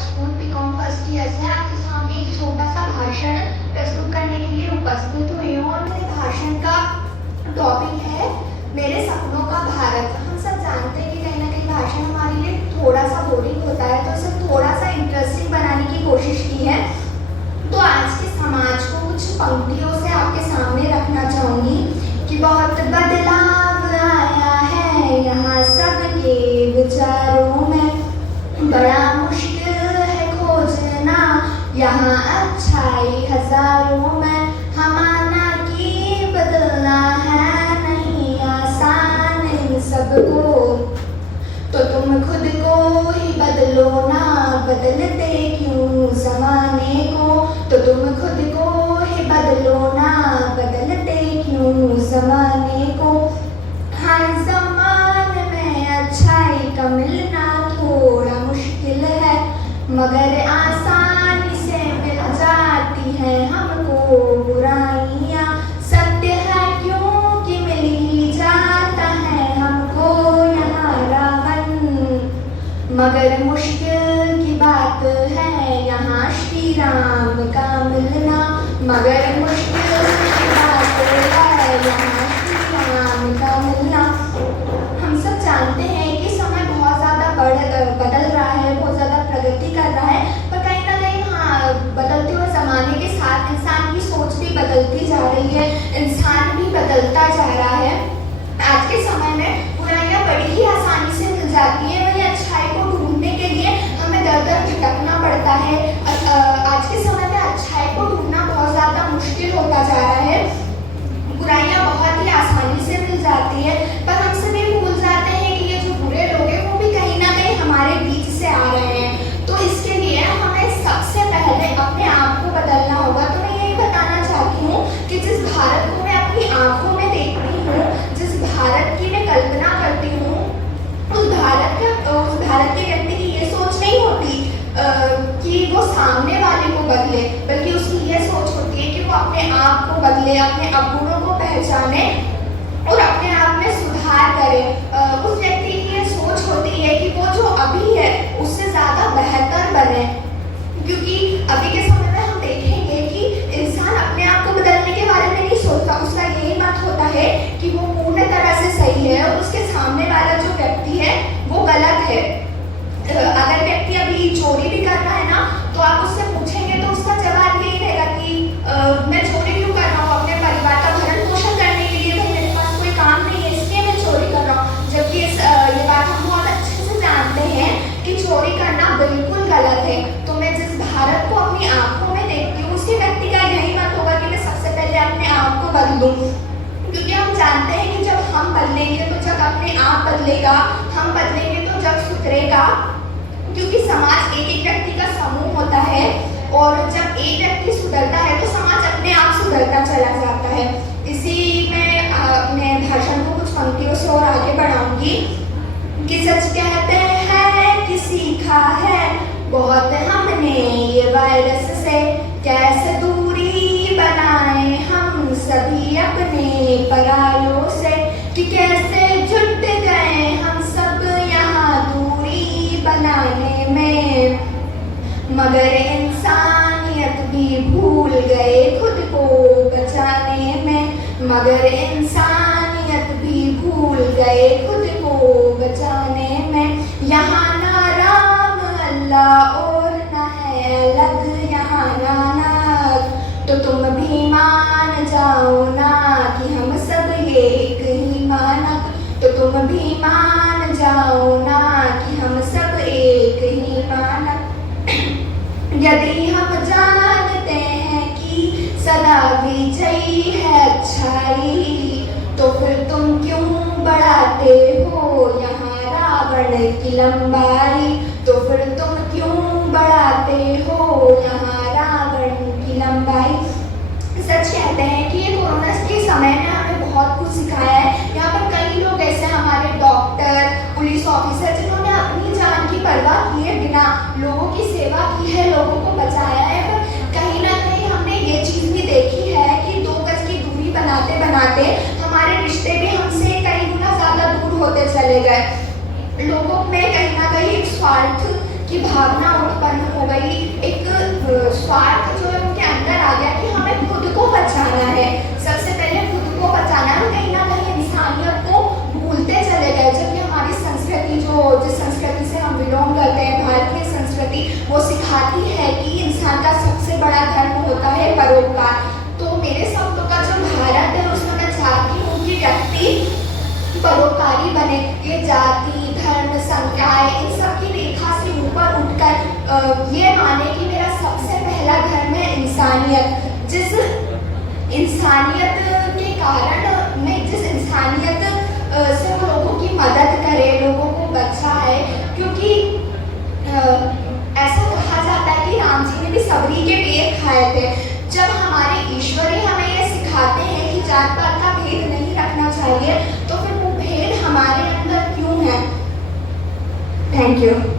School BCom first year से आपके सामने एक छोटा सा भाषण प्रस्तुत करने के लिए उपस्थित हुई हूँ और मेरे भाषण का टॉपिक है मेरे सपनों का भारत। हम सब जानते हैं कि कहीं ना कहीं भाषण हमारे लिए थोड़ा सा बोरिंग होता है, तो इसे थोड़ा सा इंटरेस्टिंग बनाने की कोशिश की है। तो आज के समाज को कुछ पंक्तियों से आपके सामने रखना चाहूँगी कि बहुत बदलाव आया है यहाँ सबके विचारों में, बड़ा मुश्किल है खोजना यहाँ अच्छाई हजारों में, हमारा की बदलना है नहीं आसान इन सबको, तो तुम खुद को ही बदलो ना, बदलते क्यों जमाने को, तो तुम खुद को ही बदलो ना, बदलते क्यों जमाने को। हर जमाने में अच्छाई का मिलना थोड़ा मुश्किल है, मगर आसानी से मिल जाती है हमको बुराइयाँ, सत्य है क्योंकि मिल ही जाता है हमको यहाँ रावण, मगर मुश्किल की बात है यहाँ श्री राम का मिलना, मगर मुश्किल की बात है यहाँ श्री राम का मिलना। हम सब जानते हैं कि समय बहुत ज़्यादा बदल रहा है, बहुत ज़्यादा प्रगति कर रहा है, पर कहीं ना कहीं हाँ, बदलते हुए ज़माने के साथ इंसान की सोच भी बदलती जा रही है, इंसान भी बदलता जा रहा है। आज के समय में बुराइयां बड़ी ही आसानी से मिल जाती है, वही अच्छाई को ढूंढने के लिए हमें दर दर भटकना पड़ता है। आज के समय में अच्छाई को ढूंढना बहुत ज़्यादा मुश्किल होता जा रहा है। बुराइयां बहुत ही आसानी से मिल जाती है, पर हम सभी भूल जाते हैं कि ये जो बुरे लोग हैं वो भी कहीं ना कहीं हमारे बीच से आ रहे हैं। तो इसके लिए हमें सबसे पहले अपने आप को बदलना होगा। तो मैं यही बताना चाहती हूँ कि जिस भारत को मैं अपनी आंखों में देखती हूँ, जिस भारत की मैं कल्पना करती हूँ, उस भारत के व्यक्ति की ये सोच नहीं होती कि वो सामने वाले को बदले, बल्कि उसकी ये सोच होती है कि वो अपने आप को बदले, अपने अवगुणों को पहचाने और अपने आप में सुधार करे। उस व्यक्ति की ये सोच होती है कि वो जो अभी है उससे ज़्यादा बेहतर बने, क्योंकि अभी के समय में हम देखेंगे कि इंसान अपने आप को बदलने के बारे में नहीं सोचता। उसका यही मत होता है कि वो पूर्ण तरह से सही है और उसके सामने वाला जो व्यक्ति है वो गलत है। अगर व्यक्ति अभी चोरी भी कर रहा है ना, तो आप उससे पूछेंगे तो उसका जवाब यही रहेगा कि मैं चोरी क्यों कर रहा हूँ, अपने परिवार का भरण पोषण करने के लिए, भाई मेरे पास कोई काम नहीं है इसलिए मैं चोरी कर रहा हूँ। जबकि ये बात हम बहुत अच्छे से जानते हैं कि चोरी करना बिल्कुल गलत है। तो मैं जिस भारत को अपनी आंखों में देखती हूँ, उसी व्यक्ति का यही मत होगा कि मैं सबसे पहले अपने आप को बदलूँ, क्योंकि हम जानते हैं कि जब हम बदलेंगे तो जग अपने आप बदलेगा, हम बदलेंगे तो जग सुधरेगा, क्योंकि समाज एक एक व्यक्ति का समूह होता है और जब एक व्यक्ति सुधरता है तो समाज अपने आप सुधरता चला जाता है। इसी में मैं भाषण को कुछ पंक्तियों से और आगे बढ़ाऊंगी कि सच कहते हैं कि सीखा है बहुत हमने ये वायरस से, कैसे दूरी बनाए हम सभी अपने परायों से, कि कैसे जुट गए हम सब यहाँ दूरी बनाने में, मगर इंसानियत भी भूल गए खुद को बचाने में, मगर इंसानियत भी भूल गए खुद को बचाने में। यहाँ ना राम अल्लाह और न है अलग यहाँ नानक, तो तुम भी मान जाओ ना कि हम सब एक ही मानक, तो तुम भी मान जाओ ना कि हम सब एक ही मानक। यदि हम जानते हैं कि सदा विजयी है अच्छाई, तो फिर तुम क्यों बढ़ाते हो यहाँ रावण की लंबाई, तो फिर तुम क्यों बढ़ाते हो यहाँ रावण की लंबाई। सच कहते हैं कि ये कोरोना के समय ने हमें बहुत कुछ सिखाया है। यहाँ पर कई लोग ऐसे हमारे डॉक्टर, पुलिस ऑफिसर, जिन्होंने अपनी जान की परवाह किए बिना लोगों की सेवा की है, लोगों को बचाया है। पर कहीं ना कहीं हमने ये चीज़ भी देखी है कि 2 गज की दूरी बनाते बनाते हमारे रिश्ते भी हमसे कई गुना ज़्यादा दूर होते चले गए। लोगों में कहीं ना कहीं एक स्वार्थ की भावना उत्पन्न हो गई, एक स्वार्थ जो है उनके अंदर आ गया कि हमें खुद को बचाना है, सबसे पहले खुद को बचाना है। कहीं ना कहीं इंसानियत को भूलते चले गए, जबकि हमारी संस्कृति जिस संस्कृति से हम बिलोंग करते हैं, भारतीय संस्कृति, वो सिखाती है कि इंसान का सबसे बड़ा धर्म होता है परोपकार। तो मेरे सपनों का जो भारत है उसमें मैं चाहती हूँ कि व्यक्ति परोपकारी बने, ये जाति धर्म संकाय इन सब की रेखा से ऊपर उठकर ये माने कि मेरा सबसे पहला धर्म है इंसानियत। जिस इंसानियत के कारण जिस इंसानियत से वो लोगों की मदद करे, लोगों को बचाए, क्योंकि ऐसा कहा जाता है कि राम जी ने भी सबरी के पेड़ खाए थे। जब हमारे ईश्वर ही हमें ये सिखाते हैं कि जात पात का भेद नहीं रखना चाहिए, तो फिर वो भेद हमारे अंदर क्यों है? Thank you.